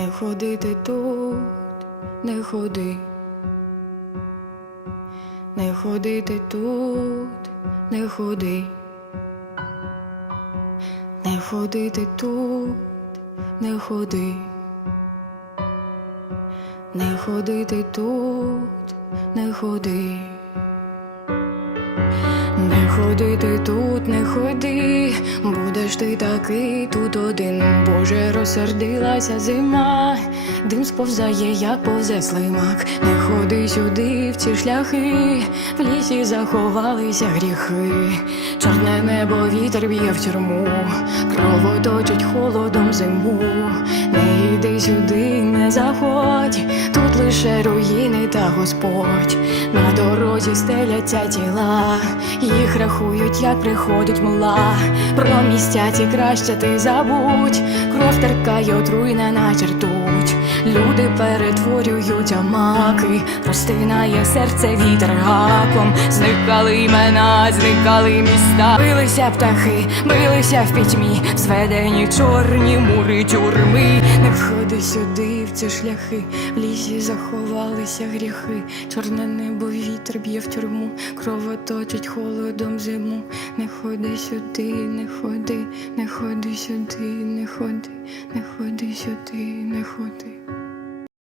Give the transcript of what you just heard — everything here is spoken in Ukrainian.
не ходи ти тут, не ходи, не ходи ти тут, не ходи, не ходи ти тут, не ходи, не ходи ти тут, не ходи. Не ходи ти тут, не ходи, будеш ти такий тут один. Боже, розсердилася зима, дим сповзає, як повзе слимак. Не ходи сюди, в ці шляхи, в лісі заховалися гріхи. Чорне небо, вітер б'є в тюрму, кровоточить холодом зиму. Не йди сюди, не заходь, тут лише руїни та Господь. На дорозі стеляться тіла, їх рахують, як приходить мла. Про місця ті краще ти забудь, кров теркає отруйна наче ртуть. Люди перетворюються маки, розтинає серце вітер гаком. Зникали імена, зникали міста. Билися птахи, билися в пітьмі, зведені чорні мури тюрми. Не входи сюди, в ці шляхи, в лісі заховалися гріхи. Чорне небо, вітер б'є в тюрму, кровоточить холодом зиму. Не ходи сюди, не ходи, не ходи сюди, не ходи, не ходи сюди, не ходи.